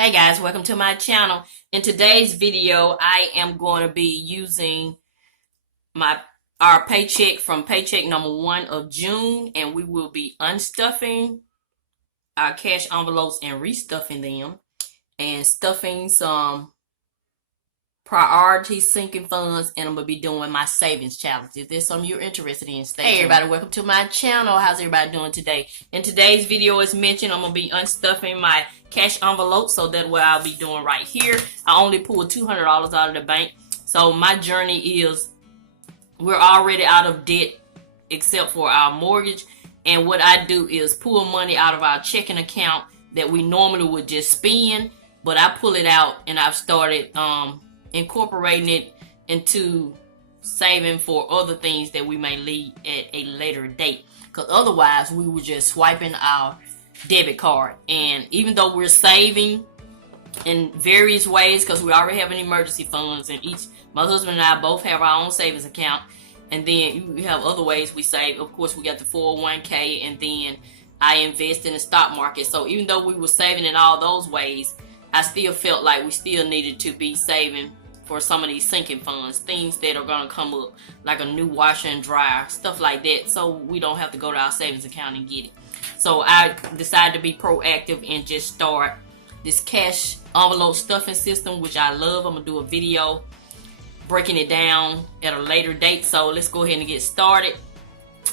Hey guys, welcome to my channel. In today's video, I am going to be using our paycheck from paycheck number 1 of June, and we will be unstuffing our cash envelopes and restuffing them and stuffing some priority sinking funds, and I'm going to be doing my savings challenge. If there's something you're interested in, stay tuned. Hey everybody, welcome to my channel. How's everybody doing today? In today's video, as mentioned, I'm going to be unstuffing my cash envelope, so that's what I'll be doing right here. I only pulled $200 out of the bank. So my journey is, we're already out of debt except for our mortgage. And what I do is pull money out of our checking account that we normally would just spend, but I pull it out and I've started incorporating it into saving for other things that we may need at a later date, because otherwise we were just swiping our debit card. And even though we're saving in various ways, because we already have an emergency funds, and my husband and I both have our own savings account, and then we have other ways we save. Of course, we got the 401k, and then I invest in the stock market. So even though we were saving in all those ways, I still felt like we still needed to be saving for some of these sinking funds, things that are going to come up, like a new washer and dryer, stuff like that, so we don't have to go to our savings account and get it. So I decided to be proactive and just start this cash envelope stuffing system, which I love. I'm going to do a video breaking it down at a later date. So let's go ahead and get started.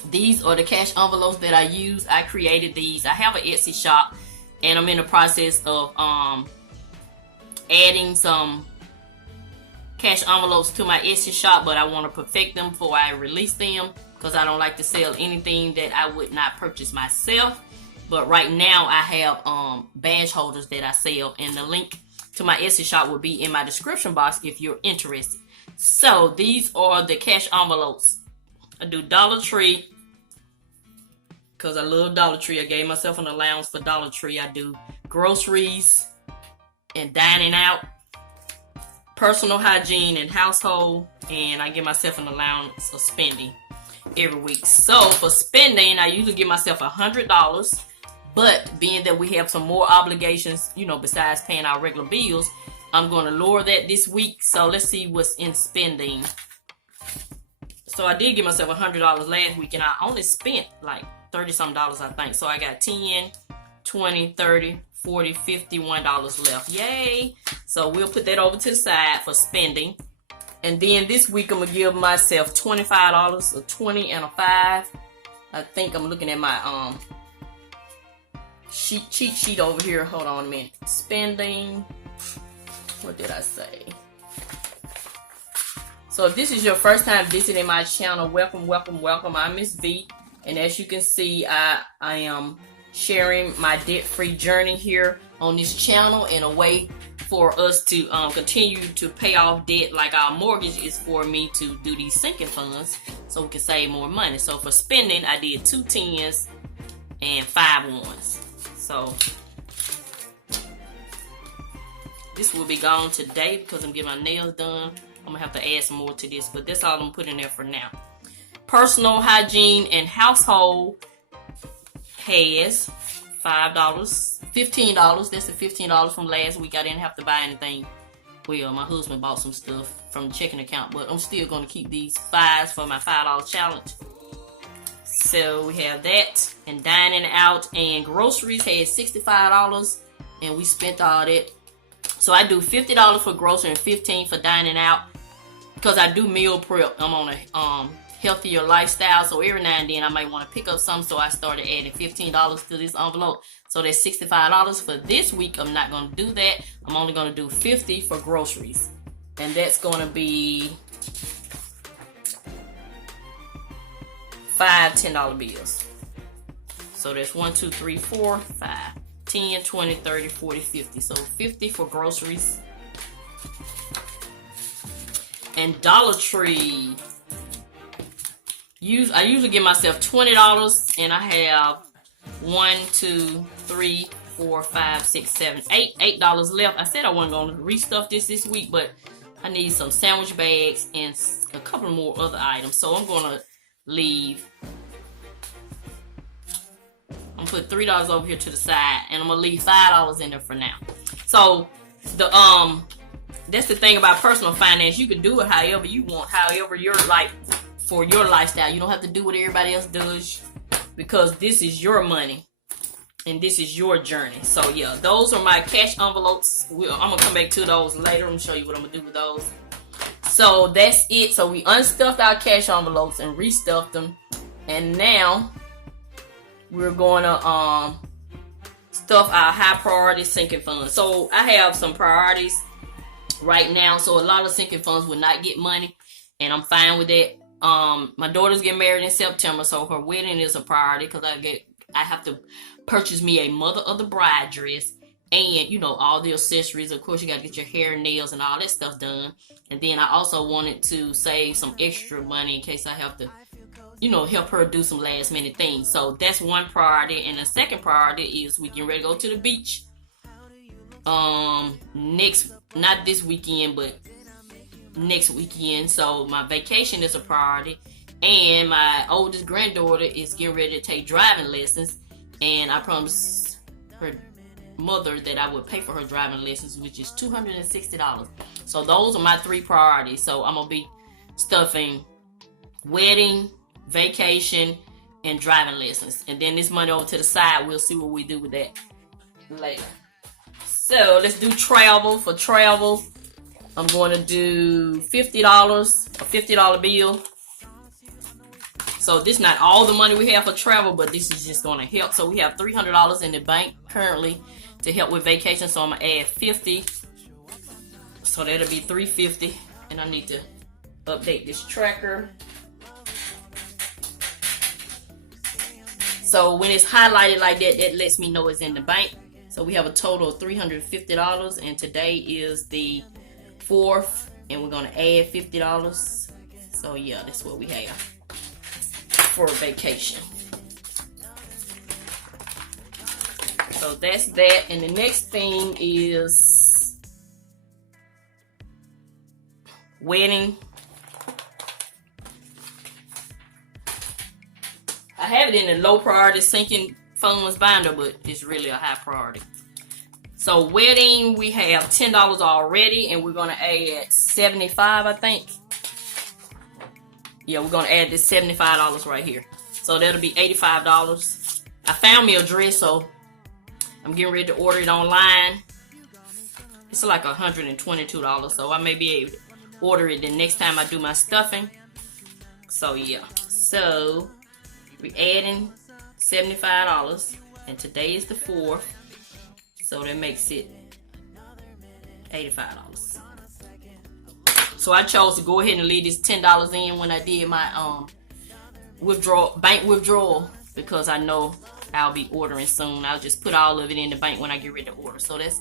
These are the cash envelopes that I use. I created these. I have an Etsy shop, and I'm in the process of adding some cash envelopes to my Etsy shop, but I want to perfect them before I release them, because I don't like to sell anything that I would not purchase myself. But right now I have badge holders that I sell, and the link to my Etsy shop will be in my description box if you're interested. So these are the cash envelopes. I do Dollar Tree because I love Dollar Tree. I gave myself an allowance for Dollar Tree. I do groceries and dining out, personal hygiene and household, and I give myself an allowance of spending every week. So for spending, I usually give myself $100, but being that we have some more obligations, besides paying our regular bills, I'm going to lower that this week. So let's see what's in spending. So I did give myself $100 last week, and I only spent like 30 some dollars, I think. So I got 10, 20, 30, 40, $51 left. Yay! So we'll put that over to the side for spending. And then this week I'm gonna give myself $25, a 20 and a 5. I think I'm looking at my cheat sheet over here. Hold on a minute. Spending. What did I say? So if this is your first time visiting my channel, welcome, welcome, welcome. I'm Mrs Vee, and as you can see, I am sharing my debt-free journey here on this channel, in a way for us to continue to pay off debt. Like our mortgage is for me to do these sinking funds so we can save more money. So for spending, I did 2 10s and 5 1s. So this will be gone today because I'm getting my nails done. I'm gonna have to add some more to this, but that's all I'm putting there for now. Personal hygiene and household has $5, $15. That's the $15 from last week. I didn't have to buy anything. Well, my husband bought some stuff from the checking account, but I'm still going to keep these 5s for my $5 challenge. So we have that. And dining out and groceries had $65, and we spent all that. So I do $50 for grocery and $15 for dining out, because I do meal prep. I'm on a healthier lifestyle, so every now and then I might want to pick up some, so I started adding $15 to this envelope. So that's $65 for this week. I'm not going to do that. I'm only going to do $50 for groceries, and that's going to be 5 $10 bills. So that's 1 2 3 4 5 10 20 30 40 50. So 50 for groceries. And Dollar Tree, I usually give myself $20, and I have 1 2 3 4 5 6 7 8 $8 left. I said I wasn't going to restuff this week, but I need some sandwich bags and a couple more other items, so I'm going to leave. I'm going to put $3 over here to the side, and I'm going to leave $5 in there for now. So that's the thing about personal finance. You can do it however you want, however you're like for your lifestyle. You don't have to do what everybody else does, because this is your money and this is your journey. So yeah, those are my cash envelopes. I'm gonna come back to those later and show you what I'm gonna do with those. So that's it. So we unstuffed our cash envelopes and restuffed them, and now we're gonna stuff our high priority sinking funds. So I have some priorities right now. So a lot of sinking funds will not get money, and I'm fine with that. My daughter's getting married in September, so her wedding is a priority because I have to purchase me a mother of the bride dress, and you know, all the accessories. Of course, you got to get your hair and nails and all that stuff done. And then I also wanted to save some extra money in case I have to, you know, help her do some last minute things. So that's one priority. And the second priority is we getting ready to go to the beach. Not this weekend, but next weekend. So my vacation is a priority. And my oldest granddaughter is getting ready to take driving lessons. And I promised her mother that I would pay for her driving lessons, which is $260. So those are my three priorities. So I'm going to be stuffing wedding, vacation, and driving lessons. And then this money over to the side, we'll see what we do with that later. So let's do travel. For travel, I'm going to do $50, a $50 bill. So this is not all the money we have for travel, but this is just going to help. So we have $300 in the bank currently to help with vacation. So I'm going to add 50. So that'll be $350. And I need to update this tracker. So when it's highlighted like that, that lets me know it's in the bank. So we have a total of $350. And today is the 4th. And we're going to add $50. So yeah, that's what we have for vacation. So that's that. And the next thing is wedding. I have it in a low priority sinking funds binder, but it's really a high priority. So wedding, we have $10 already, and we're gonna add $75, I think. Yeah, we're gonna add this $75 right here. So that'll be $85. I found me a dress, so I'm getting ready to order it online. It's like $122, so I may be able to order it the next time I do my stuffing. So yeah, so we're adding $75, and today is the 4th, so that makes it $85. So I chose to go ahead and leave this $10 in when I did my bank withdrawal, because I know I'll be ordering soon. I'll just put all of it in the bank when I get ready to order. So that's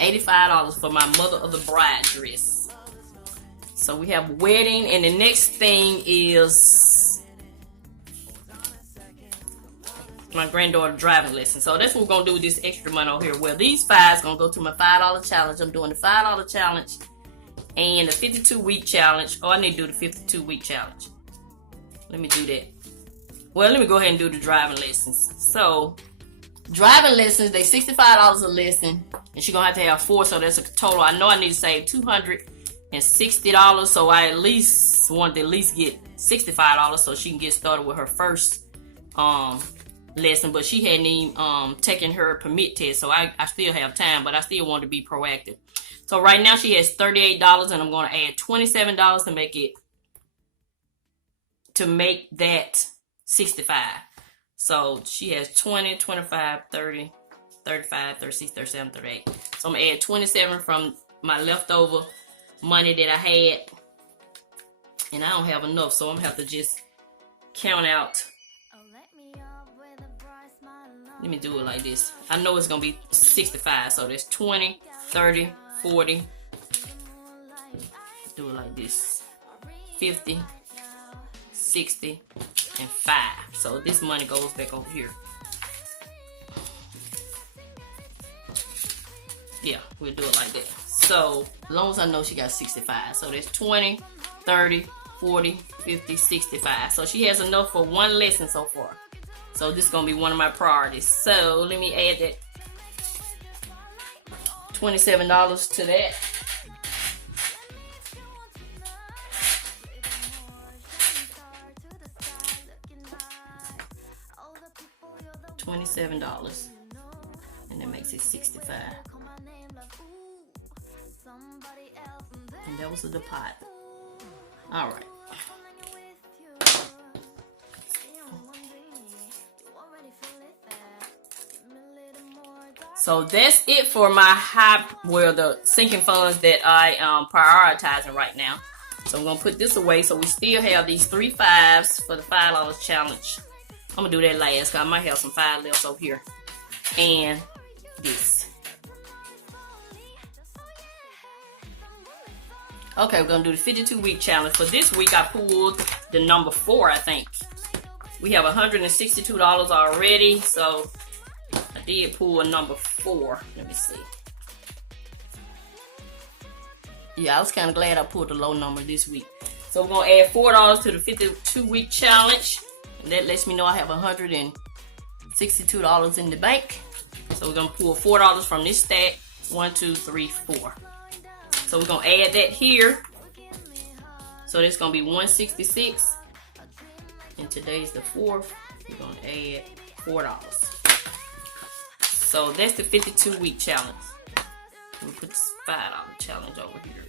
$85 for my mother of the bride dress. So we have wedding, and the next thing is my granddaughter driving lesson. So that's what we're gonna do with this extra money over here. Well, these $5's gonna go to my $5 challenge. I'm doing the $5 challenge and the 52-week challenge. Oh, I need to do the 52-week challenge. Let me do that. Well, let me go ahead and do the driving lessons. So driving lessons, they $65 a lesson, and she's gonna have to have 4. So that's a total. I know I need to save $260. So I at least want to at least get $65 so she can get started with her first lesson. But she hadn't even taken her permit test, so I still have time, but I still want to be proactive. So right now she has $38, and I'm going to add $27 to make that 65. So she has 20, 25, 30, 35, 36, 37, 38. So I'm going to add 27 from my leftover money that I had, and I don't have enough, so I'm going to have to just count out. Let me do it like this. I know it's going to be 65, so there's 20, 30, 40. Do it like this. 50, 60, and 5. So this money goes back over here. Yeah, we'll do it like that. So as long as I know she got 65. So there's 20, 30, 40, 50, 65. So she has enough for one lesson so far. So this is going to be one of my priorities. So let me add that $27 to that. $27, and that makes it $65. And that was the deposit. All right. So that's it for my the sinking funds that I am prioritizing right now. So I'm gonna put this away. So we still have these 3 5s for the $5 challenge. I'm gonna do that last because I might have some 5 left over here. And this. Okay, we're gonna do the 52-week challenge. For this week, I pulled the number 4, I think. We have $162 already, so I did pull a number 4. Let me see. Yeah, I was kind of glad I pulled a low number this week. So we're gonna add $4 to the 52-week challenge. And that lets me know I have $162 in the bank. So we're gonna pull $4 from this stack. 1, 2, 3, 4. So we're gonna add that here. So that's gonna be 166. And today's the 4th. We're gonna add $4. So that's the 52-week challenge. We'll put this $5 challenge over here.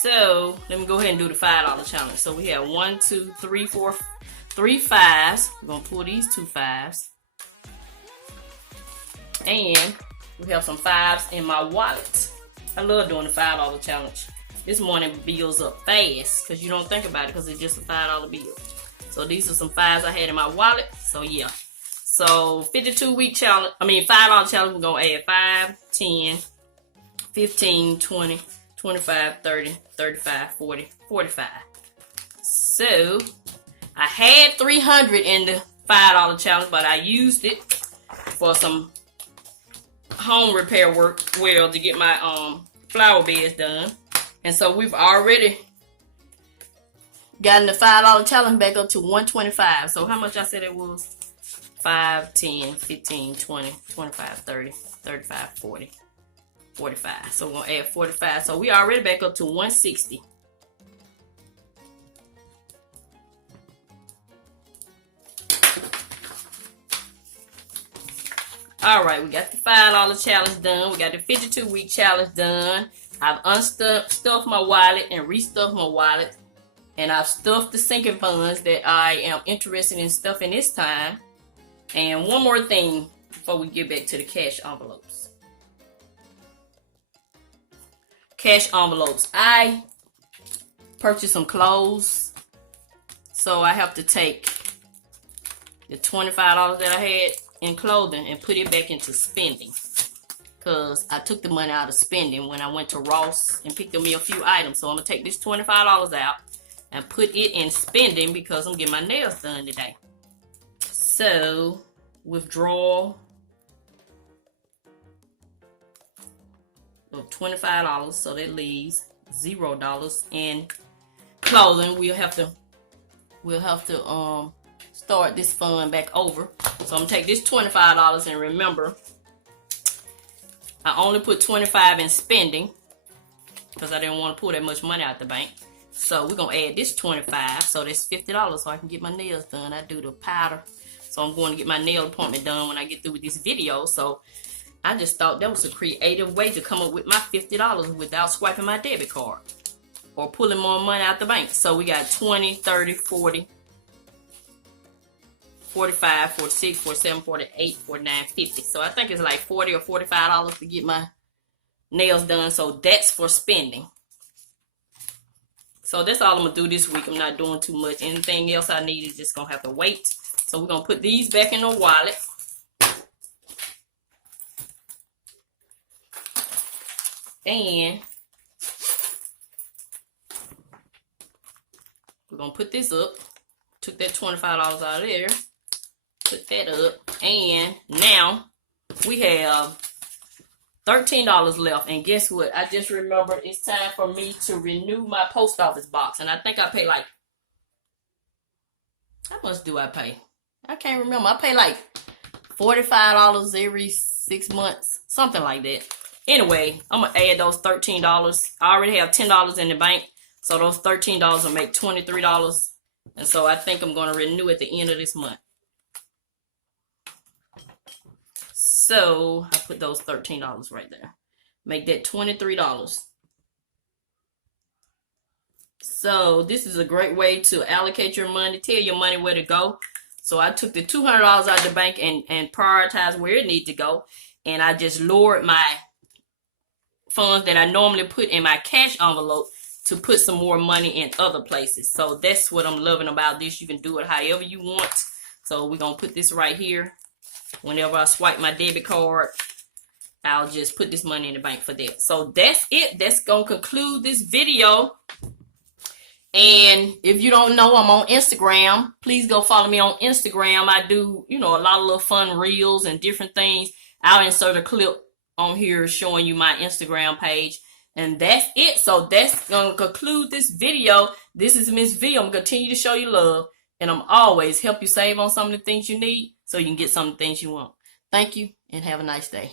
So let me go ahead and do the $5 challenge. So we have 1, 2, 3, 4, 3 5s. We're gonna pull these 2 5s. And we have some 5s in my wallet. I love doing the $5 challenge. This morning bills up fast because you don't think about it because it's just a $5 bill. So these are some 5s I had in my wallet. So yeah. So 52-week challenge, $5 challenge, we're gonna add 5, 10, 15, 20, 25, 30, 35, 40, 45. So I had 300 in the $5 challenge, but I used it for some home repair work, to get my flower beds done. And so we've already gotten the $5 challenge back up to 125. So how much I said it was? 5, 10, 15, 20, 25, 30, 35, 40, 45. So we're going to add 45. So we already back up to 160. All right, we got the $5 challenge done. We got the 52-week challenge done. I've stuffed my wallet and restuffed my wallet. And I've stuffed the sinking funds that I am interested in stuffing this time. And one more thing before we get back to the cash envelopes. Cash envelopes. I purchased some clothes. So I have to take the $25 that I had in clothing and put it back into spending. Because I took the money out of spending when I went to Ross and picked up me a few items. So I'm going to take this $25 out and put it in spending because I'm getting my nails done today. So, withdrawal of $25, so that leaves $0 in clothing. We'll have to start this fund back over. So I'm gonna take this $25 and remember, I only put $25 in spending because I didn't want to pull that much money out the bank. So we're gonna add this $25, so that's $50 so I can get my nails done. I do the powder. So I'm going to get my nail appointment done when I get through with this video. So I just thought that was a creative way to come up with my $50 without swiping my debit card or pulling more money out the bank. So we got 20, 30, 40, 45, 46, 47, 48, 49, 50. So I think it's like $40 or $45 to get my nails done. So that's for spending. So that's all I'm going to do this week. I'm not doing too much. Anything else I need is just going to have to wait. So we're going to put these back in the wallet. And we're going to put this up. Took that $25 out of there. Put that up. And now we have $13 left. And guess what? I just remembered it's time for me to renew my post office box. And I think I pay like, how much do I pay? I can't remember. I pay like $45 every 6 months. something like that. Anyway, I'm gonna add those $13. I already have $10 in the bank, so those $13 will make $23. And so I think I'm gonna renew at the end of this month. So I put those $13 right there. Make that $23. So this is a great way to allocate your money, tell your money where to go. So I took the $200 out of the bank and prioritized where it needs to go. And I just lowered my funds that I normally put in my cash envelope to put some more money in other places. So that's what I'm loving about this. You can do it however you want. So we're going to put this right here. Whenever I swipe my debit card, I'll just put this money in the bank for that. So that's it. That's going to conclude this video. And if you don't know, I'm on Instagram. Please go follow me on Instagram. I do, a lot of little fun reels and different things. I'll insert a clip on here showing you my Instagram page. And that's it. So that's going to conclude this video. This is Miss V. I'm going to continue to show you love. And I'm always help you save on some of the things you need so you can get some of the things you want. Thank you and have a nice day.